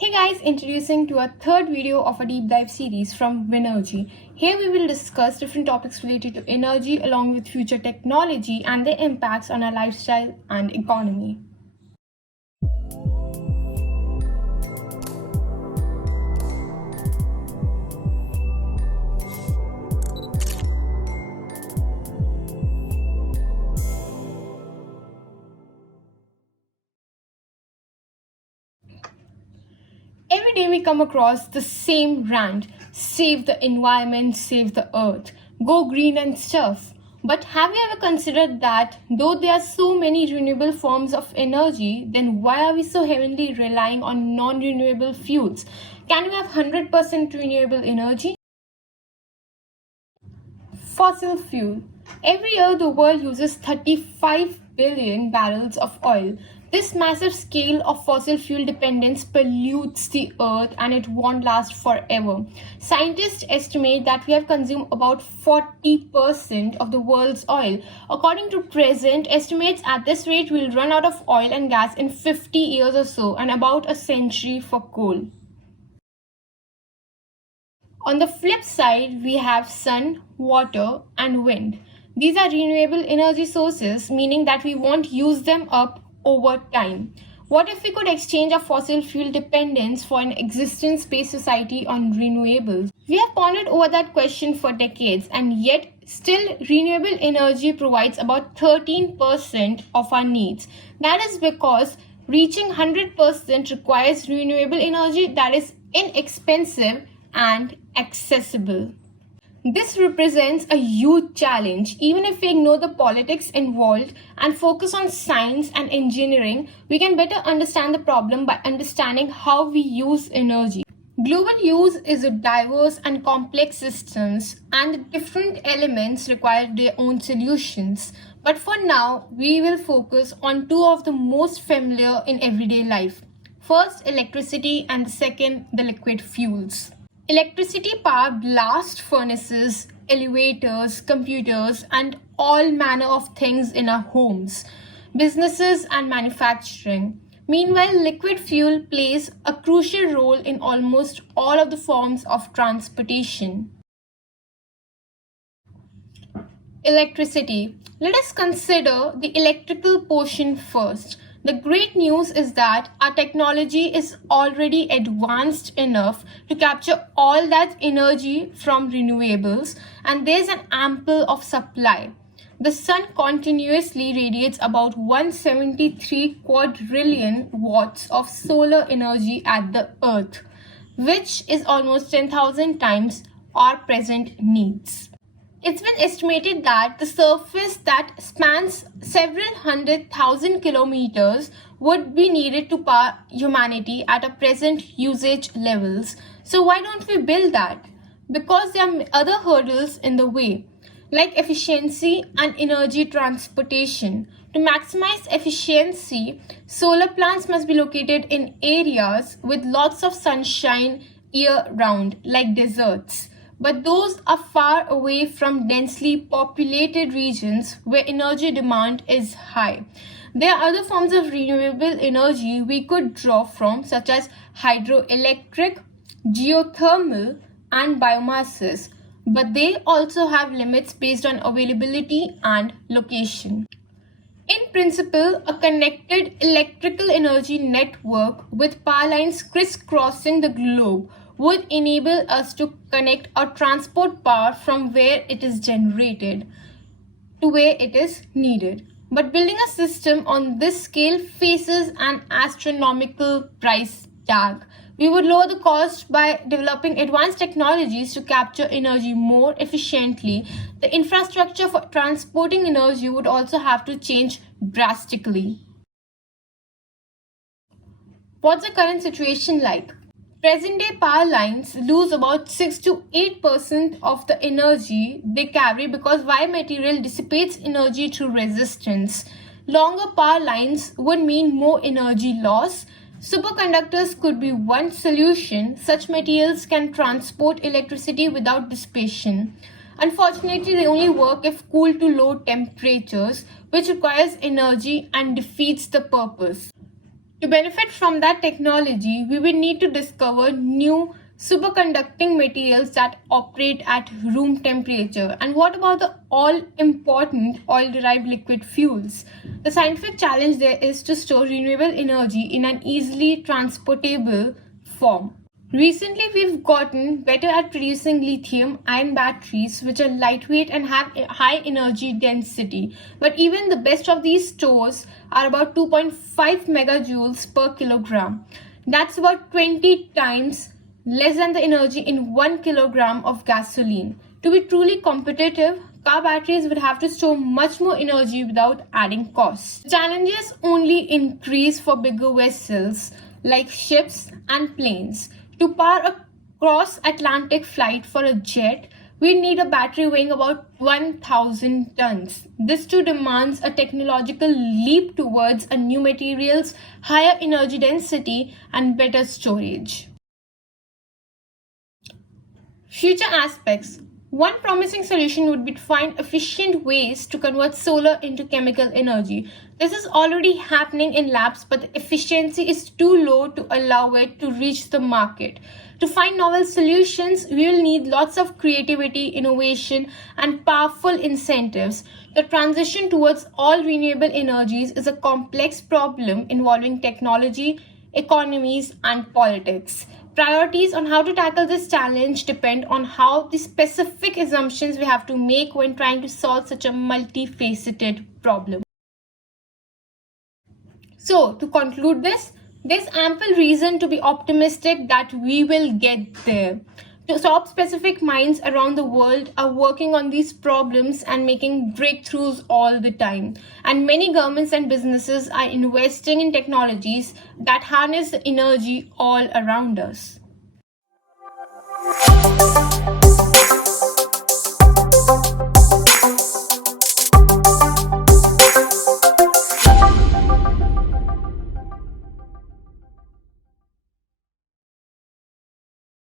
Hey guys, introducing to our third video of a deep dive series from Wenergy. Here we will discuss different topics related to energy along with future technology and their impacts on our lifestyle and economy. Every day we come across the same rant: save the environment, save the earth, go green and stuff. But have you ever considered that though there are so many renewable forms of energy, then why are we so heavily relying on non-renewable fuels? Can we have 100% renewable energy? Fossil fuel. Every year, the world uses 35 billion barrels of oil. This massive scale of fossil fuel dependence pollutes the earth and it won't last forever. Scientists estimate that we have consumed about 40% of the world's oil. According to present estimates, at this rate, we'll run out of oil and gas in 50 years or so, and about a century for coal. On the flip side, we have sun, water, and wind. These are renewable energy sources, meaning that we won't use them up over time. What if we could exchange our fossil fuel dependence for an existence-based society on renewables? We have pondered over that question for decades, and yet still renewable energy provides about 13% of our needs. That is because reaching 100% requires renewable energy that is inexpensive and accessible. This represents a huge challenge. Even if we ignore the politics involved and focus on science and engineering, we can better understand the problem by understanding how we use energy. Global use is a diverse and complex systems, and the different elements require their own solutions. But for now, we will focus on two of the most familiar in everyday life. First, electricity, and the second, the liquid fuels. Electricity power blast furnaces, elevators, computers, and all manner of things in our homes, businesses, and manufacturing. Meanwhile, liquid fuel plays a crucial role in almost all of the forms of transportation. Electricity. Let us consider the electrical portion first. The great news is that our technology is already advanced enough to capture all that energy from renewables, and there's an ample of supply. The sun continuously radiates about 173 quadrillion watts of solar energy at the earth, which is almost 10,000 times our present needs. It's been estimated that the surface that spans several 100,000 kilometers would be needed to power humanity at our present usage levels. So why don't we build that? Because there are other hurdles in the way, like efficiency and energy transportation. To maximize efficiency, solar plants must be located in areas with lots of sunshine year-round, like deserts. But those are far away from densely populated regions where energy demand is high. There are other forms of renewable energy we could draw from, such as hydroelectric, geothermal, and biomasses, but they also have limits based on availability and location. In principle, a connected electrical energy network with power lines crisscrossing the globe would enable us to connect or transport power from where it is generated to where it is needed. But building a system on this scale faces an astronomical price tag. We would lower the cost by developing advanced technologies to capture energy more efficiently. The infrastructure for transporting energy would also have to change drastically. What's the current situation like? Present-day power lines lose about 6 to 8% of the energy they carry because wire material dissipates energy through resistance. Longer power lines would mean more energy loss. Superconductors could be one solution. Such materials can transport electricity without dissipation. Unfortunately, they only work if cooled to low temperatures, which requires energy and defeats the purpose. To benefit from that technology, we will need to discover new superconducting materials that operate at room temperature. And what about the all-important oil-derived liquid fuels? The scientific challenge there is to store renewable energy in an easily transportable form. Recently, we've gotten better at producing lithium-ion batteries, which are lightweight and have a high energy density. But even the best of these stores are about 2.5 megajoules per kilogram. That's about 20 times less than the energy in 1 kilogram of gasoline. To be truly competitive, car batteries would have to store much more energy without adding costs. The challenges only increase for bigger vessels like ships and planes. To power a cross-Atlantic flight for a jet, we need a battery weighing about 1,000 tons. This too demands a technological leap towards a new materials, higher energy density, and better storage. Future aspects. One promising solution would be to find efficient ways to convert solar into chemical energy. This is already happening in labs, but the efficiency is too low to allow it to reach the market. To find novel solutions, we will need lots of creativity, innovation, and powerful incentives. The transition towards all renewable energies is a complex problem involving technology, economies, and politics. Priorities on how to tackle this challenge depend on how the specific assumptions we have to make when trying to solve such a multifaceted problem. So, to conclude this, there's ample reason to be optimistic that we will get there. Top specific minds around the world are working on these problems and making breakthroughs all the time. And many governments and businesses are investing in technologies that harness the energy all around us.